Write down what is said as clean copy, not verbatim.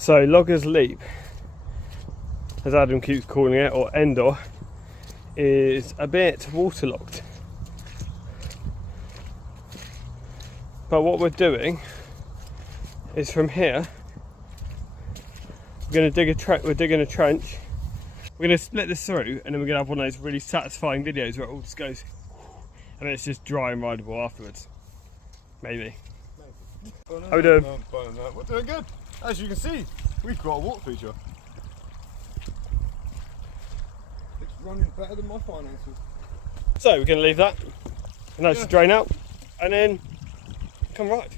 So Loggers Leap, as Adam keeps calling it, or Endor, is a bit waterlogged. But what we're doing is from here, we're digging a trench. We're going to split this through, and then we're going to have one of those really satisfying videos where it all just goes, and then it's just dry and rideable afterwards. Maybe. How we doing? We're doing good. As you can see, we've got a water feature. It's running better than my finances. So we're going to leave that, and that's just drain out, and then come ride.